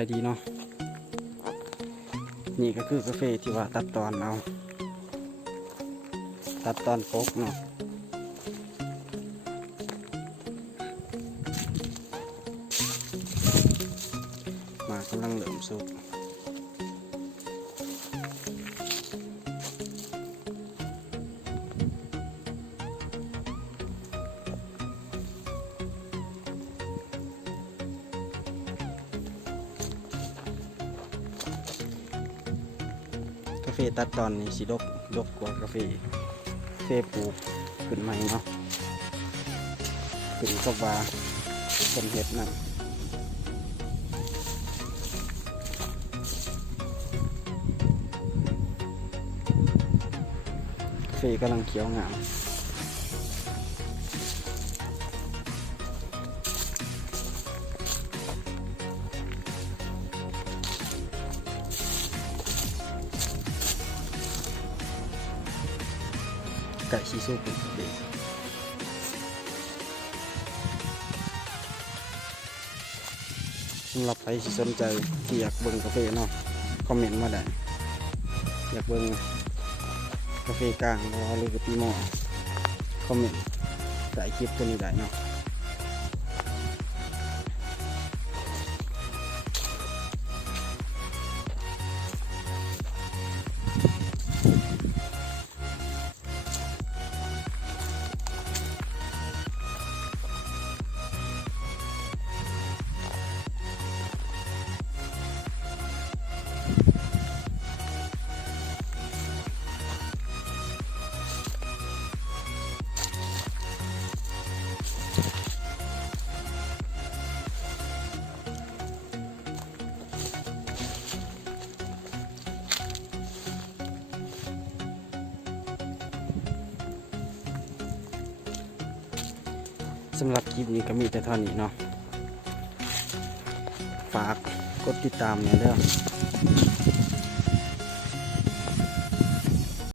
ายดีเนาะนี่ก็คือกาแฟที่ว่าตัดตอนเอาตัดตอนปกเนาะมากำลังเหลื่อมสุกกาแฟตัดตอนนี้สิดกกว่ากาแฟปลูกขึ้นใหม่เนาะขึ้นกับว่าต้นเห็ดนั่นกาแฟกำลังเขียวงามไก่ชีสุกเด็กสำหรับใครที่สนใจที่อยากเบิ่งกาแฟเนาะคอมเมนต์มาได้อยากเบิ่งกาแฟกลางหรือกาแฟหม้อคอมเมนต์ใส่คลิปตัวนี้ได้เนาะสำหรับคลิปนี้ก็มีแต่เท่านี้เนาะฝากกดติดตามเนี่ยเด้อ